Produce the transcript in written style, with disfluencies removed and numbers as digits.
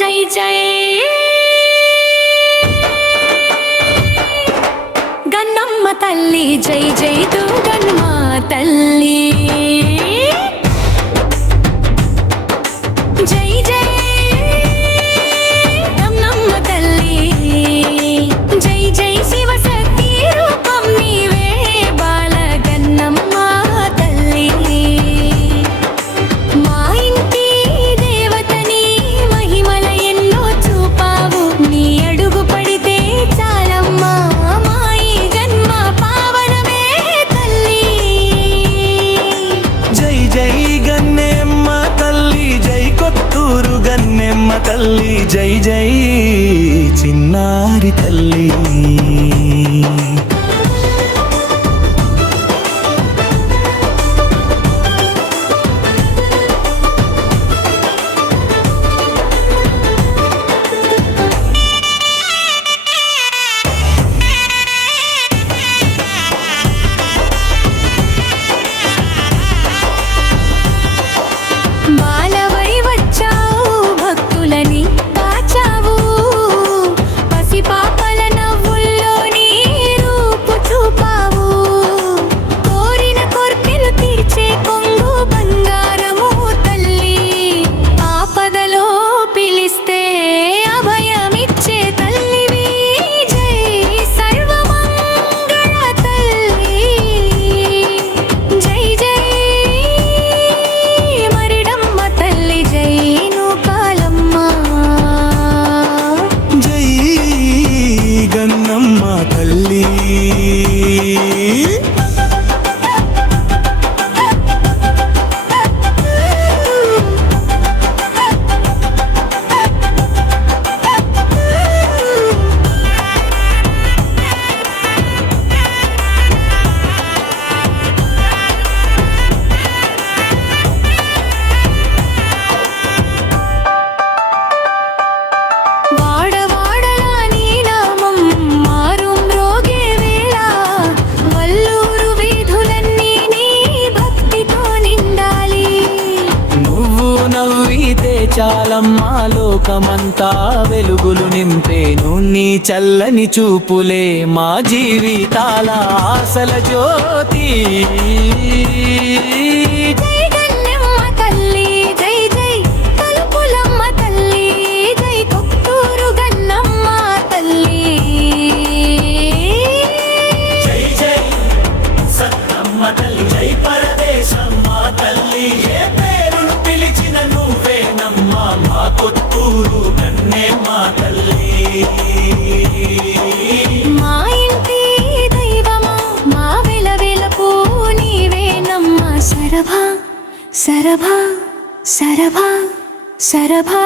జై జై గన్నమ్మ తల్లి, జై జై దుర్గమ్మ తల్లి, జై జై గన్నమ్మ తల్లి, జై జై శివశక్తి రూపం నీవే బాల గన్నమ్మ తల్లి. మా ఇంటి దేవతని మహిమల ఎన్నో చూపావు, నీ అడుగు పడితే చాలమ్మా మా ఈ జన్మ పావనమే తల్లి. జై జై గన్నెమ్మ తల్లి, జై కొత్తూరు గన్నెమ్మ తల్లి, జై జై చిన్నారి తల్లి. బాలవై వచ్చావు, భక్తులని కాచావు, పసిపాపల నవ్వుల్లో నీ రూపు చూపావు. కోరిన కోర్కెలు తీర్చే కొంగు బంగారము తల్లి, ఆపదలో పిలిస్తే అభయమిచ్చే తల్లివి. జై సర్వమంగళ తల్లి, జై జై మరిడమ్మ తల్లి, జై నూకాలమ్మ. జై గన్నమ్మ తల్లి. వాడవాడలా నీ నామం మారు మ్రోగే వేళ, వల్లూరు వీధులన్నీ నీ భక్తితో నిండాలి. నువ్వు నవ్వితే చాలమ్మా లోకమంతా వెలుగులు నింపేను, నీ చల్లని చూపులే మా జీవితాల ఆశల జ్యోతి. జై గన్నెమ్మ తల్లి, జై జై తలుపులమ్మ తల్లి, జై కొత్తూరు గన్నమ్మ తల్లి. జై జై సత్తమ్మ తల్లి, జై పరదేశమ్మ తల్లి, ఏ పేరును పిలిచిన నువ్వేనమ్మా మా కొత్తూరు గన్నెమ్మ తల్లి. మా ఇంటి దైవమా, మా వెలవెలపు నీవేనమ్మ. సరభా సరభా సరభా సరభా